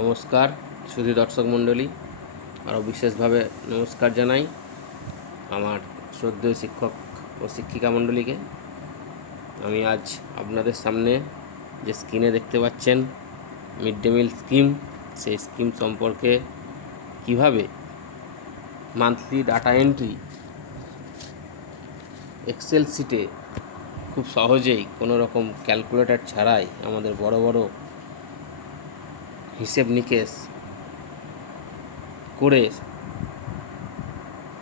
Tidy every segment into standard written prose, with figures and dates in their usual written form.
নমস্কার সুধী দর্শক মণ্ডলী, আরও বিশেষভাবে নমস্কার জানাই আমার শ্রদ্ধেয় শিক্ষক ও শিক্ষিকা মণ্ডলীকে। আমি আজ আপনাদের সামনে যে স্ক্রিনে দেখতে পাচ্ছেন মিড ডে মিল স্কিম, সেই স্কিম সম্পর্কে কিভাবে মান্থলি ডাটা এন্ট্রি এক্সেল শিটে খুব সহজেই কোনো রকম ক্যালকুলেটর ছাড়াই আমাদের বড় বড় হিসেব নিকেশ করে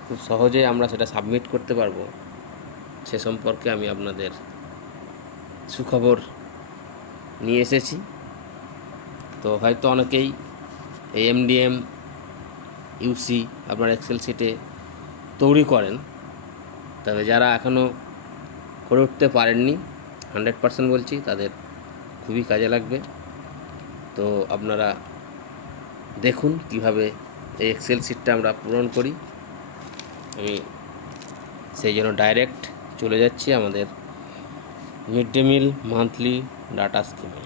খুব সহজেই আমরা সেটা সাবমিট করতে পারবো, সে সম্পর্কে আমি আপনাদের সুখবর নিয়ে এসেছি। তো হয়তো অনেকেই এএমডিএম ইউসি আপনার এক্সেল শিটে তৈরি করেন, তবে যারা এখনও করে উঠতে পারেননি 100% বলছি তাদের খুবই কাজে লাগবে। তো আপনারা দেখুন কিভাবে এই এক্সেল শিটটা আমরা পূরণ করি। আমি সেই জন্য ডাইরেক্ট চলে যাচ্ছি আমাদের মিড ডে মিল মান্থলি ডাটা স্কিমে।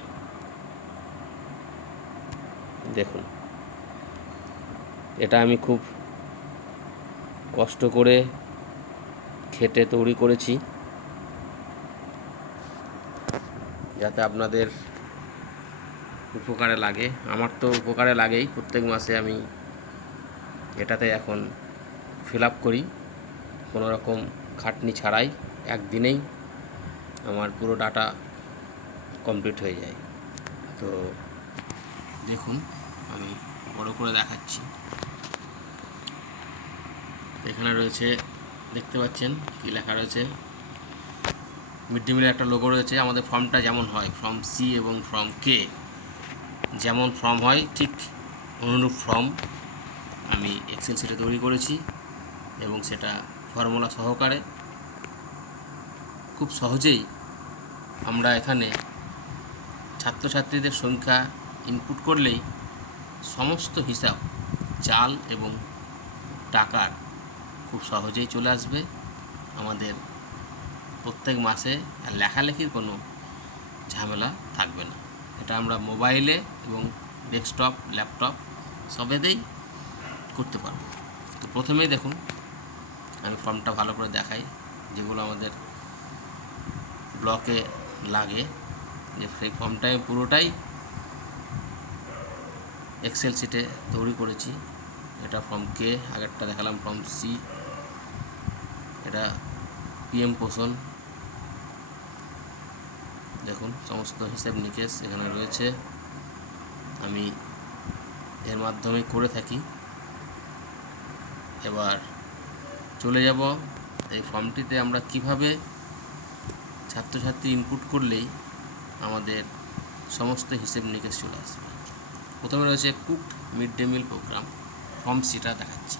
দেখুন, এটা আমি খুব কষ্ট করে খেটে তৈরি করেছি যাতে আপনাদের উপকারে লাগে। আমার তো উপকারে লাগেই, প্রত্যেক মাসে আমি এটাতে এখন ফিল আপ করি কোনো রকম খাটনি ছাড়াই। একদিনেই আমার পুরো ডাটা কমপ্লিট হয়ে যায়। তো দেখুন, আমি বড় করে দেখাচ্ছি। এখানে রয়েছে, দেখতে পাচ্ছেন কি লেখা রয়েছে, মিড ডে মিলের একটা লোগো রয়েছে। আমাদের ফর্মটা যেমন হয়, ফর্ম সি এবং ফর্ম কে যেমন ফর্ম হয় ঠিক অনুরূপ ফর্ম আমি এক্সেল শিটে তৈরি করেছি এবং সেটা ফর্মুলা সহকারে খুব সহজেই আমরা এখানে ছাত্রছাত্রীদের সংখ্যা ইনপুট করলেই সমস্ত হিসাব চাল এবং টাকার খুব সহজেই চলে আসবে। আমাদের প্রত্যেক মাসে লেখালেখির কোনো ঝামেলা থাকবে না। এটা আমরা মোবাইলে এবং ডেস্কটপ, ল্যাপটপ সবেতেই করতে পারবো। তো প্রথমেই দেখুন, আমি ফর্মটা ভালো করে দেখাই, যেগুলো আমাদের ব্লকে লাগে, যে সেই ফর্মটা আমি পুরোটাই এক্সেল শিটে তৈরি করেছি। এটা ফর্ম কে, আগেরটা দেখালাম ফর্ম সি, এটা পিএম পোষণ। দেখুন, সমস্ত হিসেব নিকেশ এখানে রয়েছে, আমি এর মাধ্যমে করে থাকি। এবার চলে যাব এই ফর্মটিতে আমরা কিভাবে ছাত্রছাত্রী ইনপুট করলেই আমাদের সমস্ত হিসেব নিকেশ চলে আসবে। প্রথমে রয়েছে cooked mid day meal programme, form সিটা দেখাচ্ছি।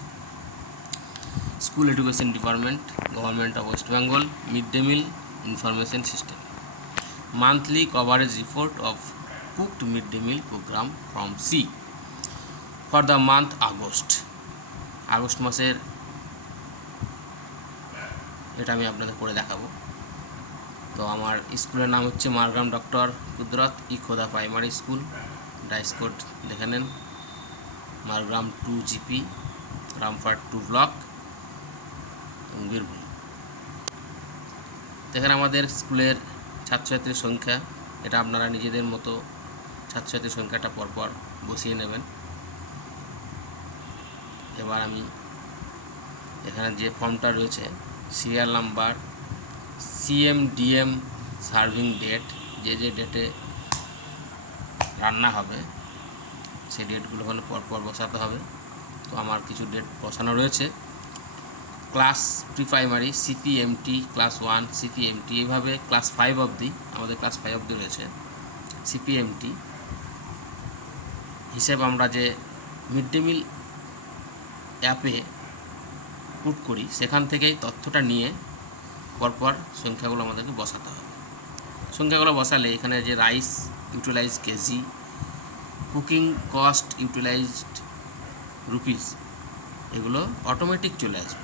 School education department, government of West Bengal, mid day meal information system, monthly coverage report of cooked mid day meal programme from C for the month August মাসের, এটা আমি আপনাদের করে দেখাবো। তো আমার স্কুলের নাম হচ্ছে মারগ্রাম ডক্টর কুদরত ই খোদা প্রাইমারি স্কুল, ডাইস কোড দেখে নেন, মারগ্রাম 2 জিপি, রামপুরহাট 2 ব্লক, বীরভূম। এখানে আমাদের স্কুলের ছাত্রছাত্রীর সংখ্যা, এটা আপনারা নিজেদের মতো ছাত্রছাত্রীর সংখ্যাটা পরপর বসিয়ে নেবেন। এবার আমি এখানে যে ফর্মটা রয়েছে, সিরিয়াল নাম্বার, সিএমডিএম, সার্ভিং ডেট, যে ডেটে রান্না হবে সেই ডেটগুলো ওখানে পরপর বসাতে হবে। তো আমার কিছু ডেট বসানো রয়েছে। ক্লাস প্রি প্রাইমারি সিপিএমটি, ক্লাস 1 সিপিএমটি, এইভাবে ক্লাস 5 অবধি, আমাদের ক্লাস 5 অবধি রয়েছে সিপিএমটি হিসেব। আমরা যে মিড ডে মিল অ্যাপে পুট করি সেখান থেকেই তথ্যটা নিয়ে পরপর সংখ্যাগুলো আমাদেরকে বসাতে হবে। সংখ্যাগুলো বসালে এখানে যে rice utilise KG, cooking cost utilised rupees, এগুলো অটোমেটিক চলে আসবে।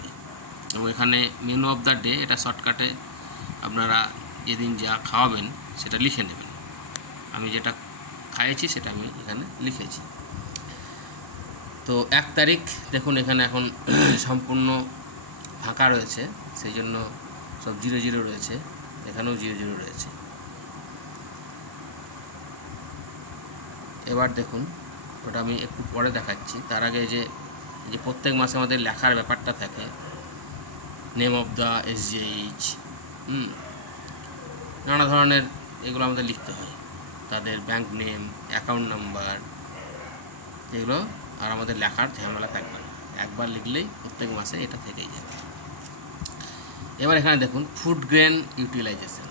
এবং এখানে মেনু অফ দ্য ডে, এটা শর্টকাটে আপনারা যেদিন যা খাওয়াবেন সেটা লিখে নেবেন। আমি যেটা খাইয়েছি সেটা আমি এখানে লিখেছি। তো 1 তারিখ দেখুন এখানে এখন সম্পূর্ণ ফাঁকা রয়েছে, সেই জন্য সব 0 রয়েছে, এখানেও 0 রয়েছে। এবার দেখুন ওটা আমি একটু পরে দেখাচ্ছি। তার আগে যে প্রত্যেক মাসে আমাদের লেখার ব্যাপারটা থাকে, নেম অফ দ্য SGH, নানা ধরনের এগুলো আমাদের লিখতে হয়, তাদের ব্যাংক নেম, অ্যাকাউন্ট নাম্বার, এগুলো আর আমাদের লেখার ঝামেলা থাকবে না, একবার লিখলেই প্রত্যেক মাসে এটা থেকেই যাবে। এবার এখানে দেখুন ফুড গ্রেন ইউটিলাইজেশন,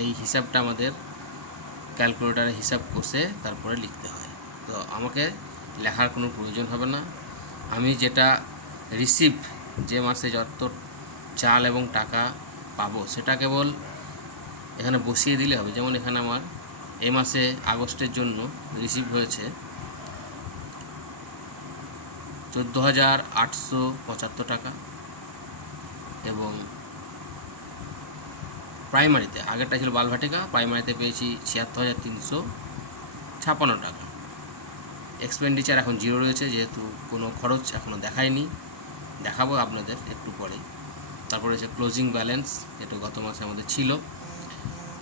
এই হিসাবটা আমাদের ক্যালকুলেটারে হিসাব কষে তারপরে লিখতে হয়। তো আমাকে লেখার কোনো প্রয়োজন হবে না, আমি যেটা রিসিভ, যে মাসে যত চাল এবং টাকা পাবো সেটা কেবল এখানে বসিয়ে দিলে হবে। যেমন এখানে আমার এই মাসে আগস্টের জন্য রিসিভ হয়েছে 14,875 টাকা, এবং প্রাইমারিতে, আগেরটা ছিল বালভাটিকা, প্রাইমারিতে পেয়েছি 76,356 টাকা। এক্সপেন্ডিচার এখন 0 রয়েছে, যেহেতু কোনো খরচ এখনও দেখায়নি, দেখাবো আপনাদের একটু পরে। তারপরে হচ্ছে ক্লোজিং ব্যালেন্স, এটা গত মাসে আমাদের ছিল।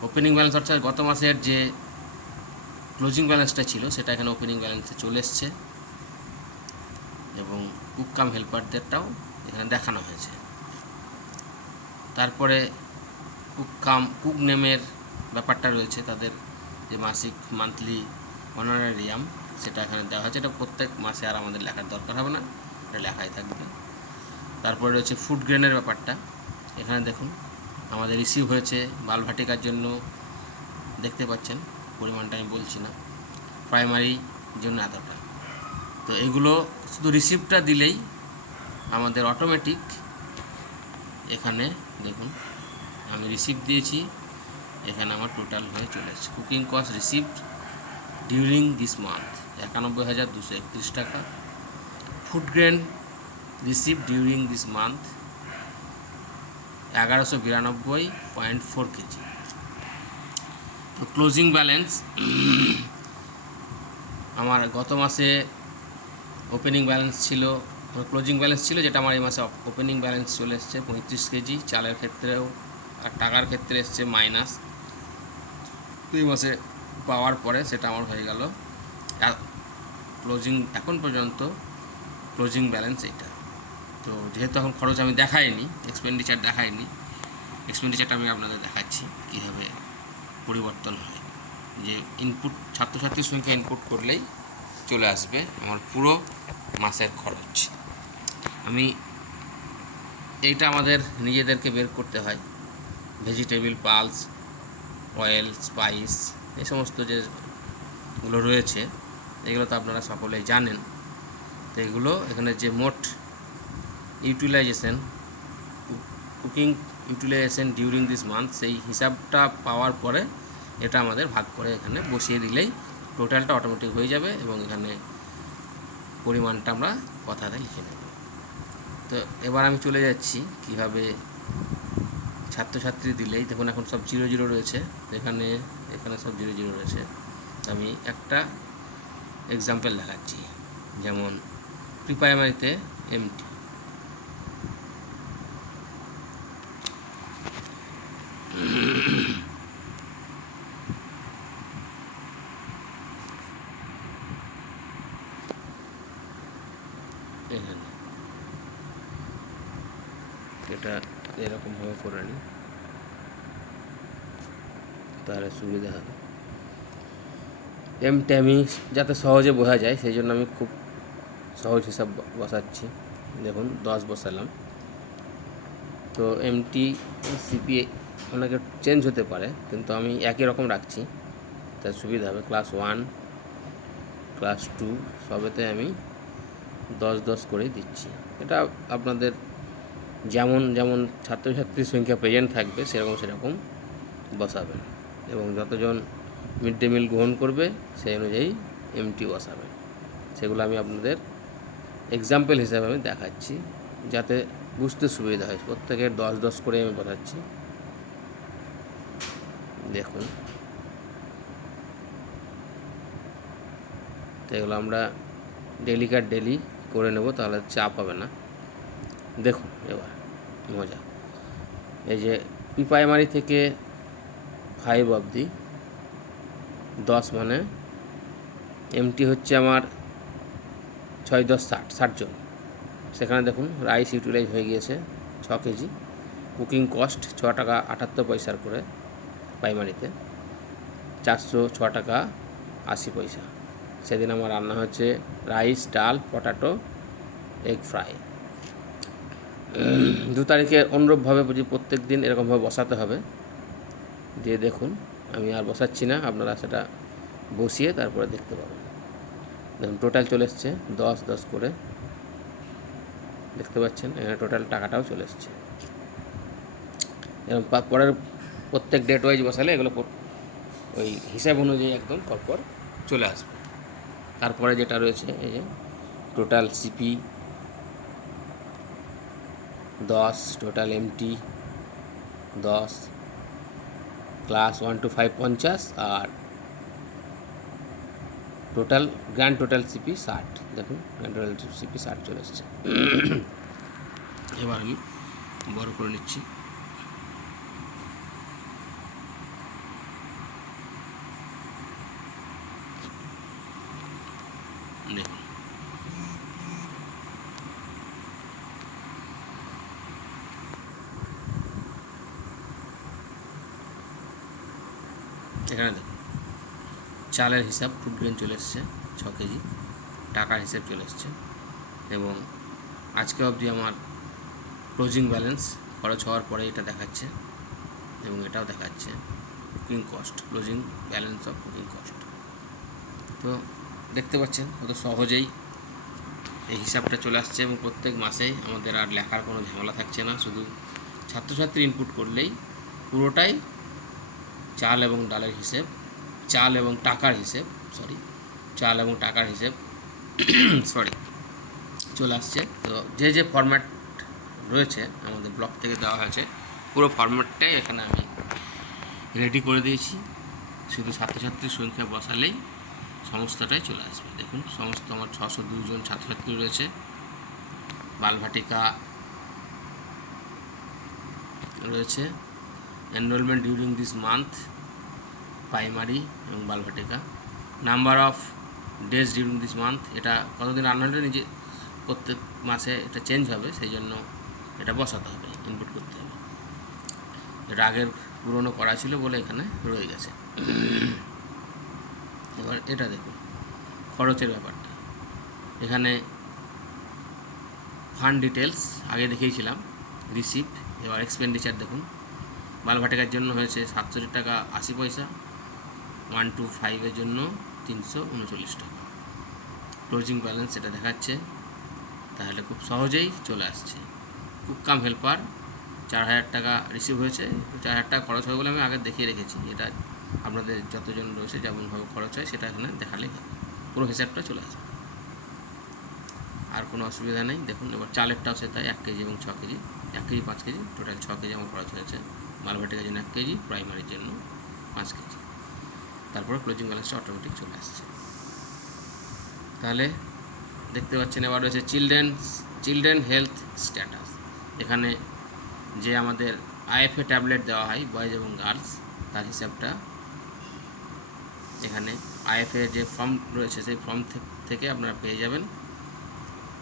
ওপেনিং ব্যালেন্স অর্থাৎ গত মাসের যে ক্লোজিং ব্যালেন্সটা ছিল সেটা এখানে ওপেনিং ব্যালেন্সে চলে এসছে, এবং কুক কাম হেল্পারদেরটাও এখানে দেখানো হয়েছে। তারপরে কুক নেমের ব্যাপারটা রয়েছে, তাদের যে মাসিক মান্থলি অনারারিয়াম সেটা এখানে দেওয়া হয়েছে। এটা প্রত্যেক মাসে আর আমাদের লেখার দরকার হবে না, এটা লেখাই থাকবে। তারপরে রয়েছে ফুড গ্রেনের ব্যাপারটা, এখানে দেখুন আমাদের রিসিভ হয়েছে বালভাটিকার জন্য, দেখতে পাচ্ছেন পরিমাণটা আমি বলছি না, প্রাইমারি জন্য এতটা। তো এগুলো শুধু রিসিপ্টটা দিলেই আমাদের অটোমেটিক এখানে দেখুন আমি রিসিপ্ট দিয়েছি, এখানে আমার টোটাল হয়ে চলে এসেছে। Cooking cost receipt during this month 91,231 টাকা। Food grain receipt during this month 1192.4 KG. তো ক্লোজিং ব্যালেন্স আমার গত মাসে ওপেনিং ব্যালেন্স ছিল, ক্লোজিং ব্যালেন্স ছিল, যেটা আমার এই মাসে ওপেনিং ব্যালেন্স চলে এসছে 35 কেজি। চালের ক্ষেত্রেও আর টাকার ক্ষেত্রে এসছে মাইনাস, দুই মাসে পাওয়ার পরে সেটা আমার হয়ে গেল ক্লোজিং, এখন পর্যন্ত ক্লোজিং ব্যালেন্স এটা। তো যেহেতু এখন খরচ আমি দেখাইনি, এক্সপেন্ডিচার দেখাইনি, এক্সপেন্ডিচারটা আমি আপনাদের দেখাচ্ছি কীভাবে পরিবর্তন হয়। যে ইনপুট ছাত্রছাত্রীর সংখ্যা ইনপুট করলেই চলে আসবে আমার পুরো মাসের খরচ। আমি এইটা আমাদের নিজেদেরকে বের করতে হয়, ভেজিটেবল, পালস, অয়েল, স্পাইস, এই সমস্ত যেগুলো রয়েছে এগুলো তো আপনারা সকলেই জানেন। তো এগুলো এখানে যে মোট utilisation, cooking utilisation during this month, সেই হিসাবটা পাওয়ার পরে এটা আমাদের ভাগ করে এখানে বসিয়ে দিলেই টোটালটা অটোমেটিক হয়ে যাবে, এবং এখানে পরিমাণটা আমরা কথাতে লিখে নেব। তো এবার আমি চলে যাচ্ছি কীভাবে ছাত্রছাত্রী দিলেই, দেখুন এখন সব 0 রয়েছে, এখানে সব 0 রয়েছে। আমি একটা এক্সাম্পল দেখাচ্ছি, যেমন প্রি প্রাইমারিতে এমটি, এখানে এটা এরকমভাবে করে নিই তাহলে সুবিধা হবে। এমটি আমি যাতে সহজে বোঝা যায় সেই জন্য আমি খুব সহজ হিসাব বসাচ্ছি। দেখুন 10 বসালাম। তো এমটি সিপিএ অনেকে চেঞ্জ হতে পারে, কিন্তু আমি একই রকম রাখছি, তার সুবিধা হবে। ক্লাস 1, ক্লাস 2 সবেতে আমি 10 করেই দিচ্ছি। এটা আপনাদের যেমন যেমন ছাত্রছাত্রীর সংখ্যা প্রেজেন্ট থাকবে সেরকম বসাবেন, এবং যতজন মিড ডে মিল গ্রহণ করবে সেই অনুযায়ী এমটি বসাবেন। সেগুলো আমি আপনাদের এক্সাম্পল হিসাবে আমি দেখাচ্ছি যাতে বুঝতে সুবিধা হয়। প্রত্যেকের 10 করে আমি বসাচ্ছি। দেখুন তো এগুলো আমরা ডেলিকার ডেলি করে নেব, তাহলে চাপ হবে না। দেখুন এবার মজা, এই যে প্রি প্রাইমারি থেকে 5 অবধি 10 মানে এমটি হচ্ছে আমার 6 10 60 জন। সেখানে দেখুন রাইস ইউটিলাইজ হয়ে গিয়েছে 6 কেজি। কুকিং কস্ট 6 টাকা 78 পয়সার করে প্রাইমারিতে, 406 টাকা 80 পয়সা। সেদিন আমার রান্না হচ্ছে রাইস, ডাল, পটাটো, এগ ফ্রাই। 2 তারিখে অনুরূপভাবে বুঝি প্রত্যেক দিন এরকমভাবে বসাতে হবে। দিয়ে দেখুন, আমি আর বসাচ্ছি না, আপনারা সেটা বসিয়ে তারপরে দেখতে পাবেন। দেখুন টোটাল চলে এসছে 10 10 করে, দেখতে পাচ্ছেন এখানে টোটাল টাকাটাও চলে এসছে। এবং পরের প্রত্যেক ডেট ওয়াইজ বসালে এগুলো ওই হিসাব অনুযায়ী একদম পরপর চলে আসবে। তারপরে যেটা রয়েছে এই যে total CP 10, total MT 10, class 1 to 5 50, আর টোটাল গ্র্যান্ড টোটাল সিপি 60। দেখুন গ্র্যান্ড টোটাল সিপি 60 চলে এসছে। এবার আমি বড় করে নিচ্ছি। দেখুন এখানে দেখুন চালের হিসাব ফুড গ্রেন চলে এসছে 6 কেজি, টাকার হিসাব চলে এসছে, এবং আজকে অবধি আমার ক্লোজিং ব্যালেন্স খরচ হওয়ার পরে এটা দেখাচ্ছে, এবং এটাও দেখাচ্ছে cooking cost, closing balance of cooking cost. তো দেখতে পাচ্ছেন কত সহজেই এই হিসাবটা চলে আসছে, এবং প্রত্যেক মাসেই আমাদের আর লেখার কোনো ঝামেলা থাকছে না। শুধু ছাত্রছাত্রী ইনপুট করলেই পুরোটাই চাল এবং ডালের হিসেব, চাল এবং টাকার হিসেব চলে আসছে। তো যে যে ফরম্যাট রয়েছে আমাদের ব্লক থেকে দেওয়া হয়েছে, পুরো ফরম্যাটটাই এখানে আমি রেডি করে দিয়েছি। শুধু ছাত্রছাত্রীর সংখ্যা বসালেই সমস্তটাই চলে আসবে। দেখুন সমস্ত আমার 602 জন ছাত্রছাত্রী রয়েছে। বালভাটিকা রয়েছে, enrolment during this month primary এবং Balvatika, number of days during this month, এটা কতদিন রান্না হলে নিজে প্রত্যেক মাসে এটা চেঞ্জ হবে, সেই জন্য এটা বসাতে হবে, ইনপুট করতে হবে। এটা আগের পুরনো করা ছিল বলে এখানে রয়ে গেছে। এবার এটা দেখুন খরচের ব্যাপারটা, এখানে ফান্ড ডিটেলস আগে দেখিয়েছিলাম, রিসিপ্ট। এবার এক্সপেন্ডিচার দেখুন, বালভাটিকার জন্য হয়েছে 67 টাকা 80 পয়সা, 1 to 5 এর জন্য 339 টাকা। ক্লোজিং ব্যালেন্স এটা দেখাচ্ছে, তাহলে খুব সহজেই চলে আসছে। কুক কাম হেল্পার 4000 টাকা রিসিভ হয়েছে, 4000 টাকা খরচ হবে বলে আমি আগে দেখিয়ে রেখেছি। এটা আপনাদের যতজন রয়েছে যেমনভাবে খরচ হয় সেটা এখানে দেখালেই হবে, পুরো হিসাবটা চলে আসবে, আর কোনো অসুবিধা নেই। দেখুন এবার চালেরটাও সে তাই 1 কেজি এবং 6 KG, 1 KG 5 KG, total 6 KG আমার খরচ হয়েছে। বালভাটিকার জন্য 1 কেজি, প্রাইমারির জন্য 5 কেজি। তারপরে ক্লোজিং ব্যালেন্সটা অটোমেটিক চলে আসছে। তাহলে দেখতে পাচ্ছেন এবার রয়েছে চিলড্রেন হেলথ স্ট্যাটাস। এখানে যে আমাদের আইএফএ ট্যাবলেট দেওয়া হয় বয়েজ এবং গার্লস, তার হিসাবটা এখানে আইএফএ যে ফর্ম রয়েছে সেই ফর্ম থেকে আপনারা পেয়ে যাবেন,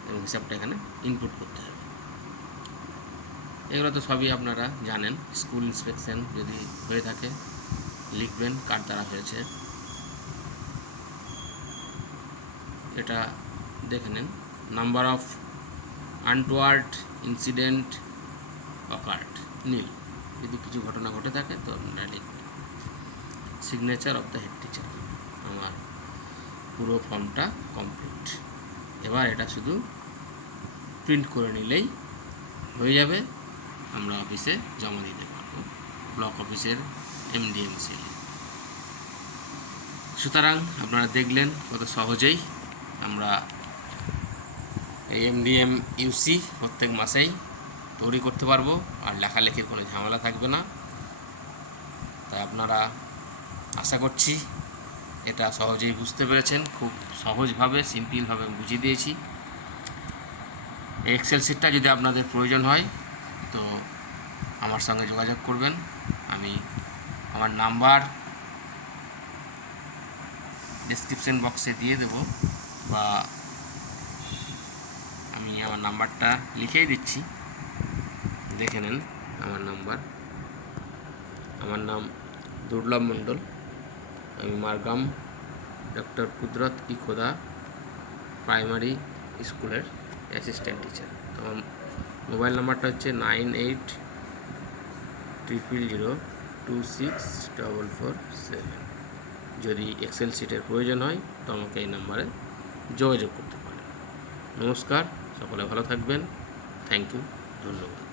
এবং হিসাবটা এখানে ইনপুট করতে হবে। এগুলো তো সবই আপনারা জানেন। স্কুল ইন্সপেকশন যদি হয়ে থাকে লিখবেন কার দ্বারা হয়েছে, এটা দেখে নেন। নাম্বার অফ আনটোয়ার্ড ইনসিডেন্ট অকার্ড নীল, যদি কিছু ঘটনা ঘটে থাকে তো আপনারা লিখবেন। Signature of the head teacher, আমার পুরো ফর্মটা কমপ্লিট। এবার এটা শুধু প্রিন্ট করে নিলেই হয়ে যাবে, আমরা অফিসে জমা দিতে পারবো, ব্লক অফিসের MDM সেলে। সুতরাং আপনারা দেখলেন কত সহজেই আমরা এই MDM UC প্রত্যেক মাসেই তৈরি করতে পারবো, আর লেখালেখির কোনো ঝামেলা থাকবে না। তাই আপনারা আশা করছি এটা সহজেই বুঝতে পেরেছেন। খুব সহজভাবে সিম্পলভাবে বুঝিয়ে দিয়েছি। এক্সেল শিটটা যদি আপনাদের প্রয়োজন হয় তো আমার সঙ্গে যোগাযোগ করবেন। আমি আমার নাম্বার ডেসক্রিপশন বক্সে দিয়ে দেব, বা আমি আমার নাম্বারটা লিখেই দিচ্ছি, দেখে নেন আমার নাম্বার। আমার নাম দুর্লভ মণ্ডল, আমি মারগাম ডক্টর কুদরত ই খোদা প্রাইমারি স্কুলের অ্যাসিস্ট্যান্ট টিচার। আমার মোবাইল নাম্বারটা হচ্ছে 9800026447। যদি এক্সেল শিটের প্রয়োজন হয় তো আমাকে এই নাম্বারে যোগাযোগ করতে পারেন। নমস্কার, সকলে ভালো থাকবেন। থ্যাংক ইউ, ধন্যবাদ।